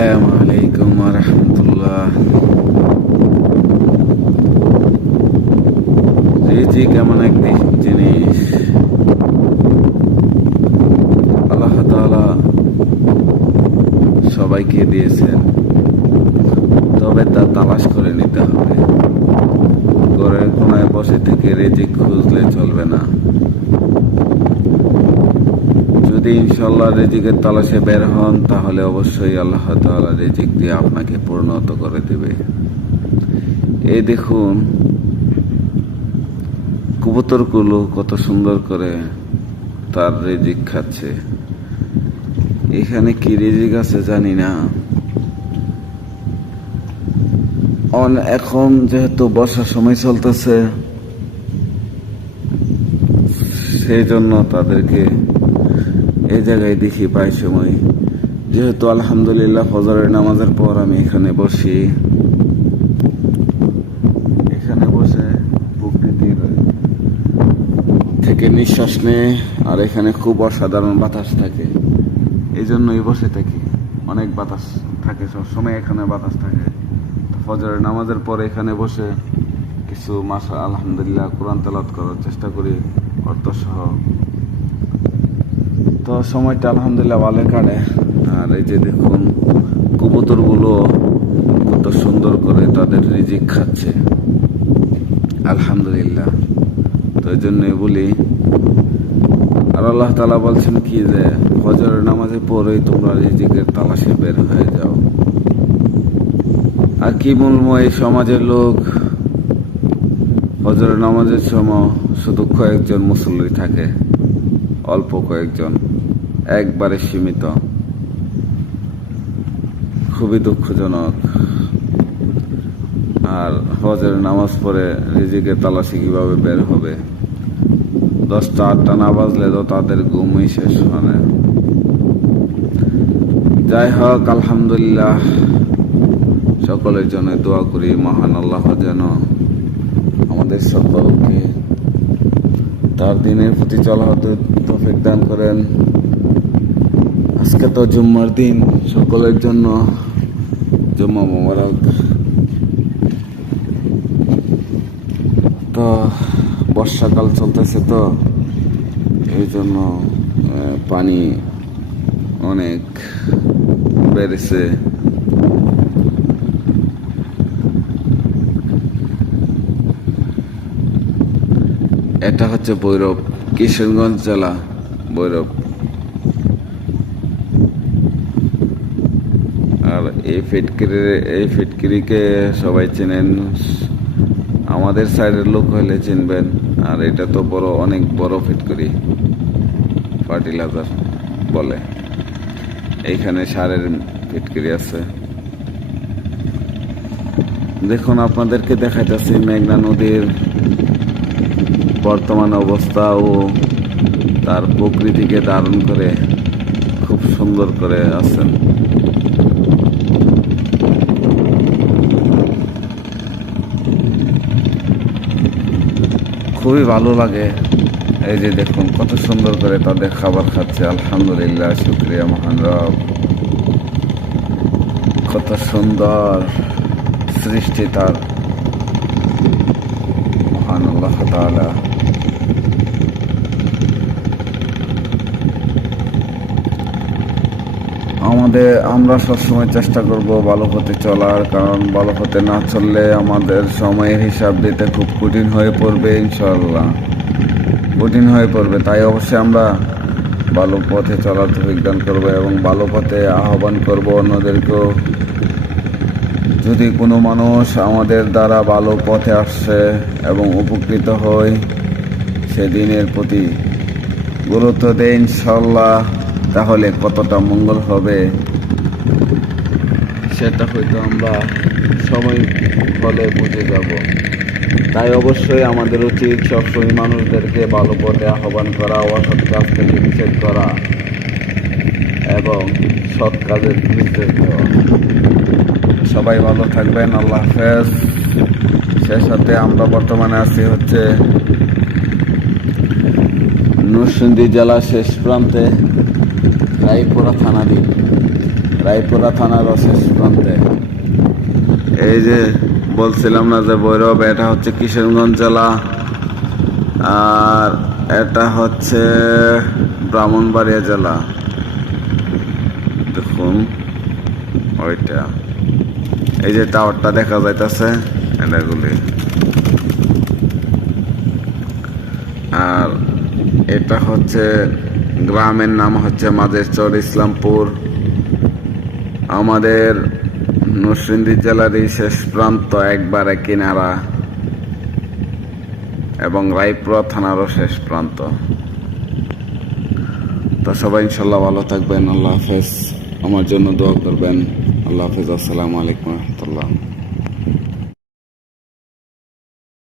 আসসালামু আলাইকুম ওয়া রাহমাতুল্লাহ। রিজিক এমন এক জিনিস আল্লাহ তাআলা সবাইকে দিয়েছেন, তবে তা তালাশ করে নিতে হবে। ঘরের কোনায় বসে থেকে রিজিক খুঁজলে চলবে না। যদি ইনশাল্লাহ রিজিকের তালাশে বের হন, তাহলে অবশ্যই আল্লাহ তাআলা রিজিক দিয়ে আপনাকে পরিণত করে দেবে। এই দেখুন কবুতরগুলো কত সুন্দর করে তার রিজিক খাচ্ছে। এখানে কি রিজিক আছে জানি না। এখন যেহেতু বর্ষার সময় চলতেছে, সেই জন্য তাদেরকে এই জায়গায় দেখি প্রায় সময়। যেহেতু আলহামদুলিল্লাহ ফজরের নামাজের পর আমি এখানে বসি, এখানে বসে প্রকৃতির থেকে নিঃশ্বাস নেয়, আর এখানে খুব অসাধারণ বাতাস থাকে। এই জন্যই বসে থাকি। অনেক বাতাস থাকে, সবসময় এখানে বাতাস থাকে। ফজরের নামাজের পরে এখানে বসে কিছু মাসা আলহামদুলিল্লাহ কোরআন তেলাওয়াত করার চেষ্টা করি অর্থসহ। তো সময়টা আলহামদুলিল্লাহ ভালো কাটে। আর এই যে দেখুন কবুতরগুলো কত সুন্দর করে তাদের রিজিক খাচ্ছে আলহামদুলিল্লাহ। তো এই জন্যই বলি, আর আল্লাহ তাআলা বলছেন কি যে ফজরের নামাজের পরেই তোমরা রিজিকের তালাশে বের হয়ে যাও। আর কি বলবো, এই সমাজের লোক ফজরের নামাজের সময় শুধু কয়েকজন মুসল্লি থাকে, অল্প কয়েকজন, একবারে সীমিত। খুবই দুঃখজনক। আর ফজরের নামাজ পড়ে রিজিকের তালাশি কিভাবে বের হবে? 10টা 8টা না বাজলে তো তাদের ঘুমই শেষ হয় না। যাই হোক, আলহামদুলিল্লাহ সকলের জন্য দোয়া করি, মহান আল্লাহ যেন আমাদের সকলকে তার দিনের প্রতি চলার তৌফিক দান করেন। আজকে তো জুম্মার দিন, সকলের জন্য জুম্মা মোবারক। তো বর্ষাকাল চলতেছে, তো এই জন্য পানি অনেক বেড়েছে। এটা হচ্ছে ভৈরব, কিশোরগঞ্জ জেলা ভৈরব। আর এই ফিটকিরিকে সবাই চেনেন, আমাদের সাইডের লোক হলে চিনবেন। আর এটা তো অনেক বড় ফিটকিরি, ফার্টিলাইজার বলে। এইখানে সারের ফিটকিরি আছে। দেখুন আপনাদেরকে দেখাইতেছি মেঘনা নদীর বর্তমান অবস্থা ও তার প্রকৃতিকে ধারণ করে খুব সুন্দর করে আছেন। খুবই ভালো লাগে। এই যে দেখুন কত সুন্দর করে তাদের খাবার খাচ্ছে। আলহামদুলিল্লাহ, শুকরিয়া মহান রব। কত সুন্দর সৃষ্টি তার, মহান আল্লাহ তাআলা। আমরা সবসময় চেষ্টা করব ভালো পথে চলার, কারণ ভালো পথে না চললে আমাদের সময়ের হিসাব দিতে খুব কঠিন হয়ে পড়বে। ইনশাআল্লাহ কঠিন হয়ে পড়বে। তাই অবশ্যই আমরা ভালো পথে চলার তৌফিক দান করবো এবং ভালো পথে আহ্বান করব অন্যদেরকেও। যদি কোনো মানুষ আমাদের দ্বারা ভালো পথে আসছে এবং উপকৃত হয়, সেদিনের প্রতি গুরুত্ব দেয় ইনশাআল্লাহ, তাহলে কতটা মঙ্গল হবে সেটা হয়তো আমরা সময় হলে বুঝে যাব। তাই অবশ্যই আমাদের উচিত সবসময় মানুষদেরকে ভালো পথে আহ্বান করা, অসৎ কাজ থেকে নিষেধ করা এবং সৎ কাজের নির্দেশ দেওয়া। সবাই ভালো থাকবেন, আল্লাহ হাফেজ। সে সাথে আমরা বর্তমানে আছি হচ্ছে নরসিংদী জেলা শেষ প্রান্তে, রায়পুরা থানাধীন রায়পুরা থানার শেষ প্রান্তে। এই যে বলছিলাম না যে ভৈরব, এটা হচ্ছে কিশোরগঞ্জ জেলা, আর এটা হচ্ছে ব্রাহ্মণবাড়িয়া জেলা। দেখুন ওইটা, এই যে টাওয়ারটা দেখা যাইতেছে এটাগুলি, আর এটা হচ্ছে গ্রামের নাম হচ্ছে মাঝেরচর ইসলামপুর। আমাদের নরসিংদী জেলারই শেষ প্রান্ত, একবারে কিনারা, এবং রায়পুরা থানারও শেষ প্রান্ত। তো সবাই ইনশাল্লাহ ভালো থাকবেন। আল্লাহ হাফেজ। আমার জন্য দোয়া করবেন। আল্লাহ হাফেজ। আসসালামু আলাইকুম রহমতুল্লাহ।